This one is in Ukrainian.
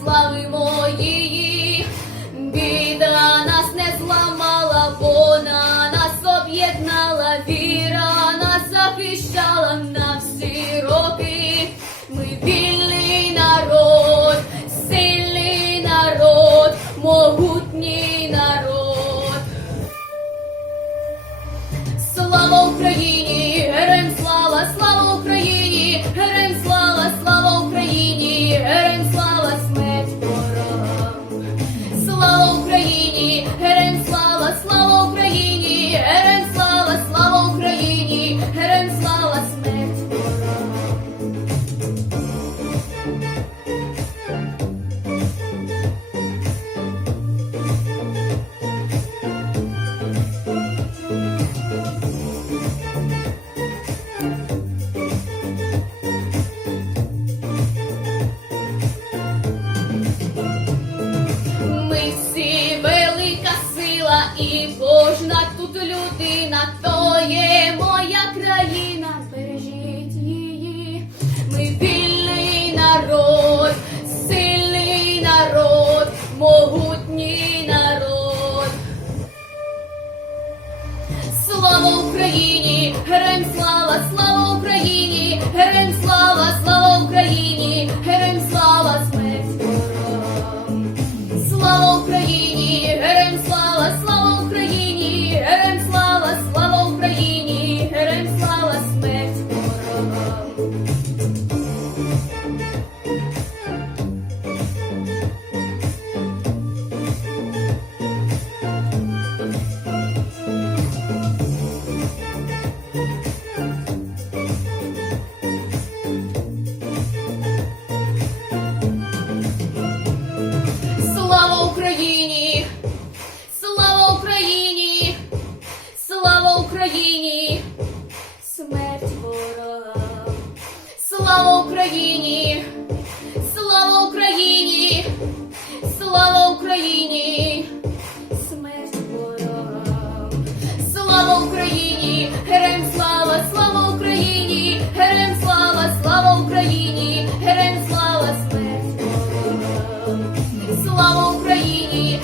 славимо її. Біда нас не зламала, вона нас об'єднала, віра нас захищала на всі роки. Ми вільний народ, сильний народ, могутній людина, то є моя країна, бережіть її. Ми вільний народ, сильний народ, могутній народ. Слава Україні! Україні! Слава Україні! Слава Україні! Смерть ворогам! Слава Україні! Герем слава! Слава Україні! Герем слава! Слава Україні! Герем слава! Смерть ворогам! Слава Україні!